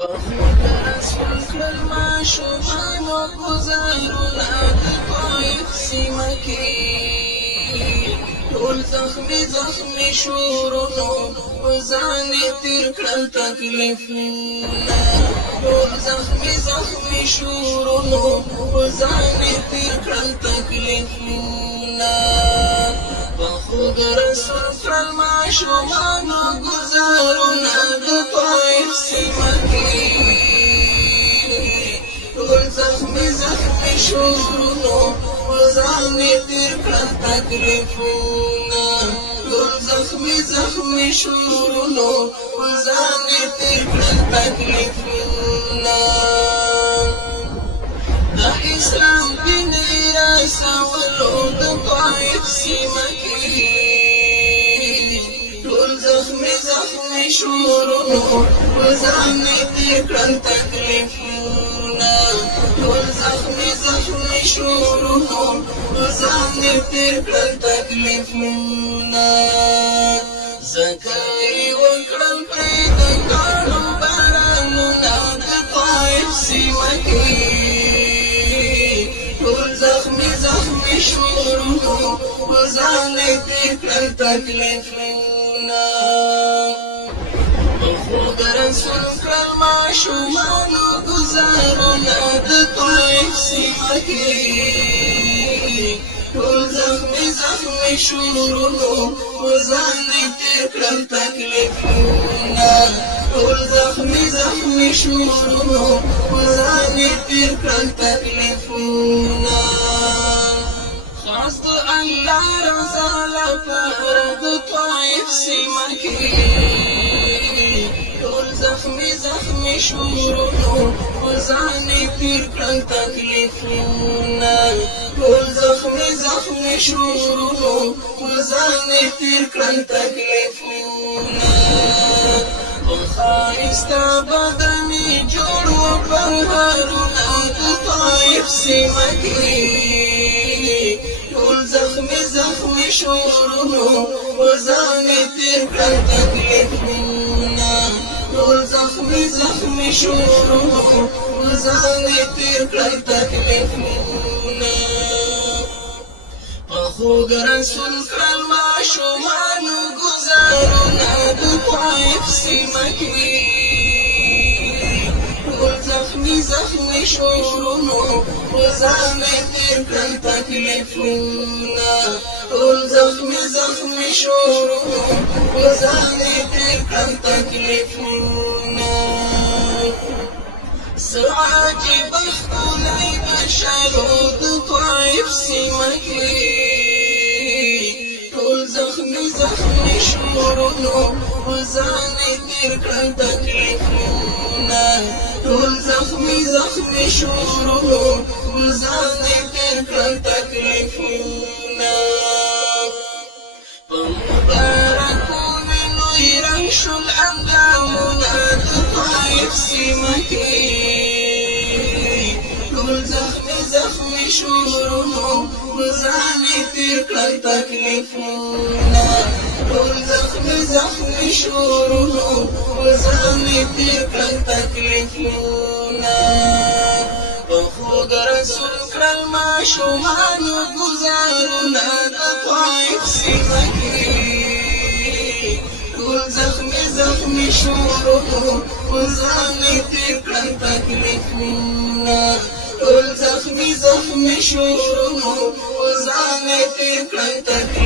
رسول کړل ماشومانو ګزارونه د طایف سیمه کې ټول زخمي زخمي شورونو په ځان یې تېر کړل تکلیفونه ټول زخمي زخمي شورونو په ځان یې تېر کړل تکلیفونه خود رسول کړل ماشومانو ګزارونه د طایف سیمه کې ټول زخمي زخمي شورونو په ځان یې تېر کړل تکلیفونه ټول زخمي زخمي شورونو په ځان یې تېر کړل تکلیفونه د اسلام دین یې رسولو د طایف سیمه کې ټول زخمي زخمي شورونو په ځان یې تېر کړل تکلیفونه ټول زخمي زخمي شورونو په ځان یې تېر کړل تکلیفونه ځکه یې وکړل پرې د کاڼو بارانونه د طایف سیمه کې ټول زخمي زخمي شورونو په ځان یې تېر کړل تکلیفونه خود رسول کړل ماشومانو ګزارونه د طایف سیمه کې ټول زخمي زخمي شورونو په ځان یې تېر کړل تکلیفونه ټول زخمي زخمي شورونو په ځان یې تېر کړل تکلیفونه خاص د الله رضا لپاره د طایف سیمه کې ټول زخمي زخمي شورونو په ځان یې تېر کړل تکلیفونه ټول زخمي زخمي شورونو په ځان یې تېر کړل تکلیفونه په ښایسته بدن یې جوړ و پرهارونه د طایف سیمه کې ټول زخمي زخمي شورونو په ځان یې تېر کړل تکلیفونه ټول زخمي زخمي شورونو په ځان یې تېر کړل تکلیفونه په خود رسول کړل ماشومانو ګزارونه د طایف سیمه کې ټول زخمي زخمي شورونو په ځان یې تېر کړل تکلیفونه ټول زخمي زخمي شورونو په ځان یې تېر کړل تکلیفونه څه عجیبه ښکلی بشر د طایف سیمه کې ټول زخمي زخمي شورونو په ځان یې تېر کړل تکلیفونه ټول زخمي زخمي شورونو په ځان یې تېر کړل تکلیفونه په مبارکو وینو یې رنګ شول اندامونه د طایف سیمه کې ټول زخمي زخمي شورونو په ځان یې تېر کړل تکلیفونه ټول زخمي زخمي شورونو په ځان یې تېر کړل تکلیفونه په خود رسول کړل ماشومانو ګزارونه د طایف سیمه کې ټول زخمي زخمي شورونو په ځان یې تېر کړل تکلیفونه ټول زخمي زخمي شورونو په ځان یې تېر کړل تکلیفونه